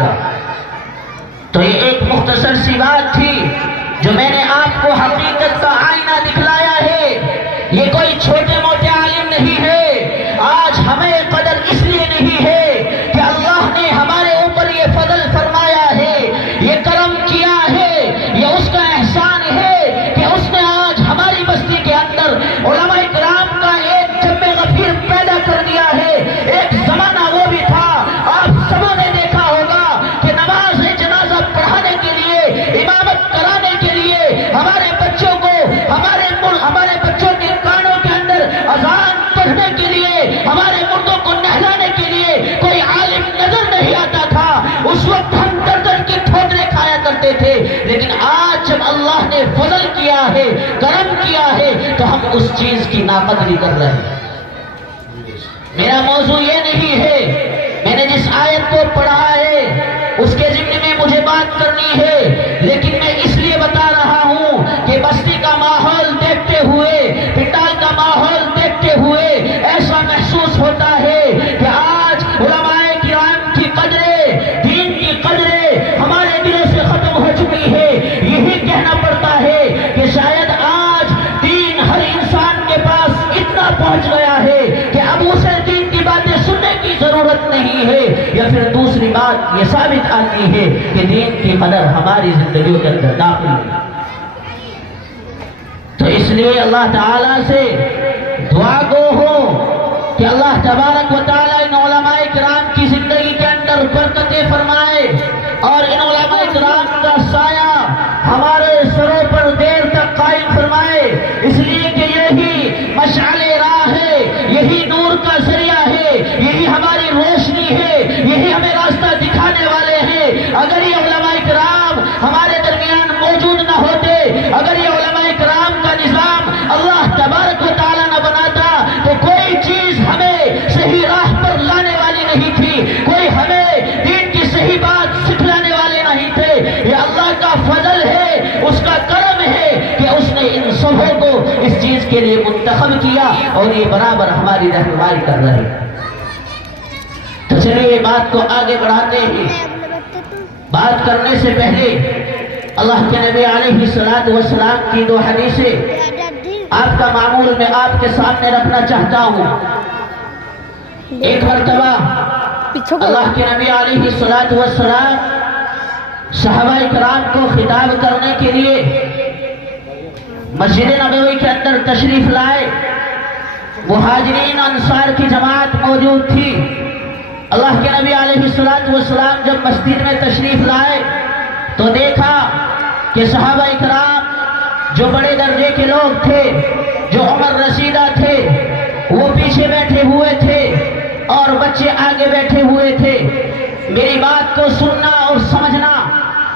گا۔ تو یہ ایک مختصر سی بات تھی جو میں نے آپ کو حقیقت کا آئینہ دکھلایا ہے۔ یہ کوئی چھوٹے موٹے عالم نہیں ہے۔ آج ہمیں قدر اس لیے نہیں ہے کہ اللہ نے ہمارے اوپر یہ فضل فرمایا ہے، یہ کرم کیا ہے، یہ اس کا احسان ہے کہ اس نے آج ہماری بستی کے اندر علماء کرام کا ایک جمع غفیر پیدا کر دیا ہے۔ ایک زمانہ وہ بھی تھا، آپ سبوں نے دیکھا ہوگا کہ نماز جنازہ پڑھانے کے لیے، امامت کرانے کے لیے ہمارے بچوں کو ہمارے بچوں کے کانوں کے اندر اذان پڑھنے کے لیے، ہمارے مردوں کو نہلانے کے لیے کوئی عالم نظر نہیں آتا تھا۔ اس وقت ہم در کی ٹھوکریں کھایا کرتے تھے، لیکن آج جب اللہ نے فضل کیا ہے، کرم کیا ہے، تو ہم اس چیز کی ناقدری کر رہے ہیں۔ میرا موضوع یہ نہیں ہے، میں نے جس آیت کو پڑھا ہے اس کے ضمن میں مجھے بات کرنی ہے، لیکن میں اس لیے بتا رہا ہوں کہ بستی کا ماحول دیکھتے ہوئے، پنڈال کا ماحول دیکھتے ہوئے ایسا محسوس ہوتا ہے کہ آج علماء کرام کی قدریں، دین کی قدریں ہمارے دلوں سے ختم ہو چکی ہے۔ یہی کہنا پڑتا ہے کہ شاید آج دین ہر انسان کے پاس اتنا پہنچ گیا ہے کہ اب اسے دین کی باتیں سننے کی ضرورت نہیں ہے، یا پھر دوسری بات یہ ثابت آتی ہے کہ دین کی قدر ہماری زندگیوں کے اندر داخل ہے۔ تو اس لیے اللہ تعالیٰ سے دعا گو ہو کہ اللہ تبارک و تعالیٰ ان علماء کرام کی زندگی کے اندر برکتیں فرمائے اور ان علماء کرام کا سایہ ہمارے سروں پر دیر تک قائم فرمائے، اس لیے کہ یہی مشعل راہ ہے، یہی نور کا ذریعہ ہے، یہی ہماری روشنی ہے، یہی ہمیں راستہ دکھانے والے ہیں۔ اگر یہ علماء کرام ہمارے درمیان موجود نہ ہوتے، اگر یہ علماء کرام کا نظام اللہ تبارک و تعالیٰ نہ بناتا، تو کوئی چیز ہمیں صحیح راہ پر لانے والی نہیں تھی، کوئی ہمیں دین کی صحیح بات سکھلانے والے نہیں تھے۔ یہ اللہ کا فضل ہے، اس کا کرم ہے کہ اس نے ان سبوں کو اس چیز کے لیے منتخب کیا اور یہ برابر ہماری رہنمائی کر رہے ہیں۔ تو چلیے بات کو آگے بڑھاتے ہیں۔ بات کرنے سے پہلے اللہ کے نبی علیہ السلام کی دو حدیثیں آپ کا معمول میں آپ کے سامنے رکھنا چاہتا ہوں۔ ایک مرتبہ اللہ کے نبی علیہ السلام صحابہ کرام کو خطاب کرنے کے لیے مسجد نبوی کے اندر تشریف لائے۔ مہاجرین انصار کی جماعت موجود تھی۔ اللہ کے نبی علیہ السلام جب مسجد میں تشریف لائے تو دیکھا کہ صحابہ کرام جو بڑے درجے کے لوگ تھے، جو عمر رسیدہ تھے، وہ پیچھے بیٹھے ہوئے تھے اور بچے آگے بیٹھے ہوئے تھے۔ میری بات کو سننا اور سمجھنا،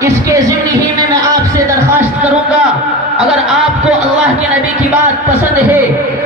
اس کے ضمن ہی میں آپ سے درخواست کروں گا، اگر آپ کو اللہ کے نبی کی بات پسند ہے،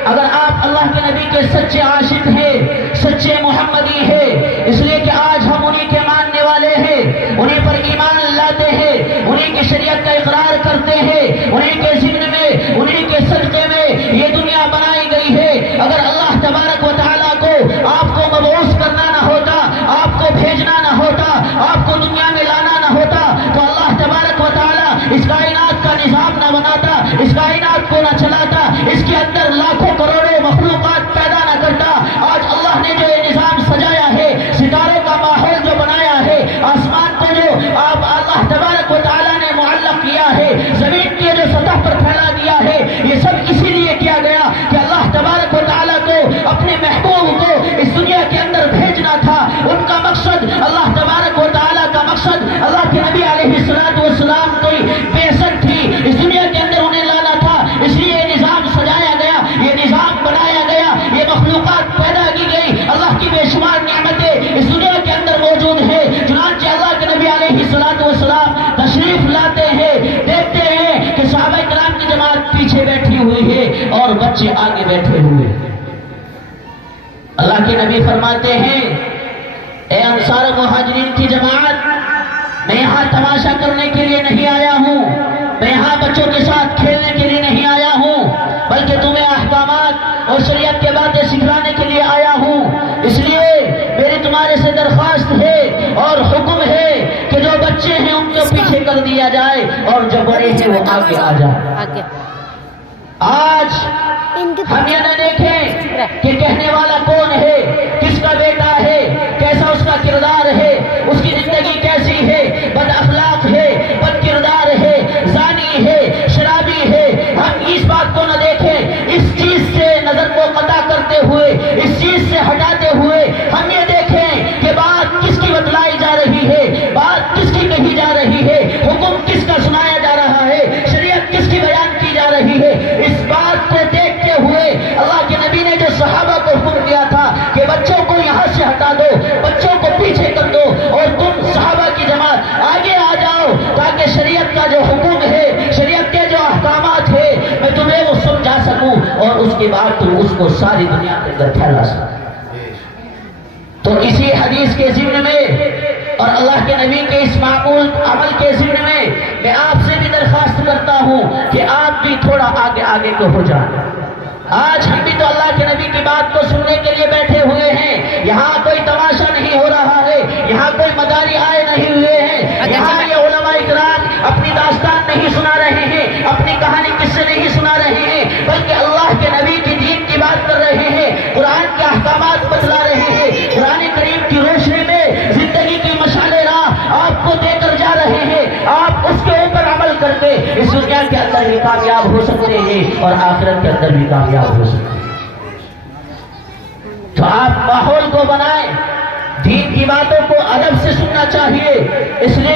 اگر آپ اللہ کے نبی کے سچے عاشق ہیں، سچے محمدی ہیں، اس لیے کہ آج ہم انہی کے ماننے والے ہیں، انہی پر ایمان لاتے ہیں، انہی کی شریعت کا اقرار کرتے ہیں، انہی کے ذمن میں، انہی کے صدقے میں یہ دنیا بنائی گئی ہے۔ اگر اللہ تبارک و تعالیٰ کو آپ کو مبعوث کرنا نہ ہوتا، آپ کو بھیجنا نہ ہوتا، آپ کو دنیا میں لانا نہ ہوتا، تو اللہ تبارک و تعالیٰ اس کائنات کا نظام نہ بناتا، اس کائنات کو نہ چلاتا، اس کے اندر لاکھوں کروڑوں مخلوقات پیدا نہ کرتا۔ آج اللہ نے جو یہ نظام سجایا ہے، ستاروں کا ماحول جو بنایا ہے، آسمان کو جو اللہ تبارک و تعالیٰ نے معلق کیا ہے، زمین کی جو سطح پر پھیلا دیا ہے، یہ سب اسی لیے کیا گیا کہ اللہ تبارک و تعالیٰ کو اپنے محبوب کو اس دنیا کے اندر بھیجنا تھا۔ ان کا مقصد، اللہ تبارک و تعالیٰ کا مقصد، اللہ کے نبی علیہ السلام کوئی بعثت تھی، اس دنیا کے اندر انہیں لانا تھا، اس لیے یہ نظام سجایا گیا، یہ نظام بنایا گیا، یہ مخلوقات پیدا کی گئی۔ اللہ کی بے شمار نعمتیں اس دنیا کے اندر موجود ہیں۔ چنانچہ اللہ کے نبی علیہ السلام تشریف لاتے ہیں، دیکھتے ہیں کہ صحابہ کرام کی جماعت پیچھے بیٹھی ہوئی ہے اور بچے آگے بیٹھے ہوئے۔ اللہ کے نبی فرماتے ہیں، اے انصار و مہاجرین کی جماعت، میں یہاں تماشا کرنے کے لیے نہیں آیا ہوں، میں یہاں بچوں کے ساتھ کھیلنے کے لیے نہیں آیا ہوں، بلکہ تمہیں احکامات اور شریعت کے باتیں سکھلانے کے لیے آیا ہوں۔ اس لیے میری تمہارے سے درخواست ہے اور حکم ہے کر دیا جائے اور جو بڑے ہیں وہ آگے آ جائے۔ آج ہم یہ نہ دیکھیں کہ کہنے والا کون ہے، کس کا بیٹا ہے، کیسا اس کا کردار ہے، اس کی زندگی کیسی ہے، بد اخلاق ہے، بد کردار ہے، زانی ہے، شرابی ہے۔ ہم اس بات کو نہ دیکھیں، اس چیز سے نظر کو قطع کرتے ہوئے، اس چیز سے ہٹاتے ہوئے ہم یہ دیکھیں کہ بات کس کی بتلائی جا رہی ہے، بات کس کی کہی جا رہی ہے، حکم کس کا سنایا جا رہا ہے، شریعت کس کی بیان کی جا رہی ہے۔ اس بات کو دیکھتے ہوئے اللہ کے نبی نے جو صحابہ کو حکم دیا تھا کہ بچوں کو یہاں سے ہٹا دو، بچوں کو پیچھے کر دو اور تم صحابہ کی جماعت آگے آ جاؤ، تاکہ شریعت کا جو حکم ہے، شریعت کے جو احکامات ہے، میں تمہیں وہ سمجھا سکوں اور اس کے بعد تم اس کو ساری دنیا کے اندر پھیلا سکو۔ تو اسی حدیث کے ضمن میں اور اللہ کے نبی کے اس معقول عمل کے ضمن میں آپ سے بھی درخواست کرتا ہوں کہ آپ بھی تھوڑا آگے آگے کو ہو جائیں۔ آج ہم بھی تو اللہ کے نبی کی بات کو سننے کے لیے بیٹھے ہوئے ہیں، یہاں کوئی تماشا نہیں ہو رہا ہے، یہاں کوئی مداری آئے نہیں ہوئے ہیں، یہاں یہ علماء اکرام اپنی داستان نہیں سنا رہے ہیں، اپنی کہانی کس سے نہیں سنا رہے ہیں، بلکہ اللہ کے نبی کی دین کی بات کر رہے ہیں، قرآن کے احکامات بتلا رہے ہیں، قرآن کریم کی روشنی میں زندگی کی مشعل راہ آپ کو دے کر جا رہے ہیں۔ آپ اس کے اوپر عمل کر کے اس دنیا کے اندر بھی کامیاب ہو سکتے ہیں اور آخرت کے اندر بھی کامیاب ہو سکتے ہیں۔ تو آپ ماحول کو بنائیں، دین کی باتوں کو ادب سے سننا چاہیے، اس لیے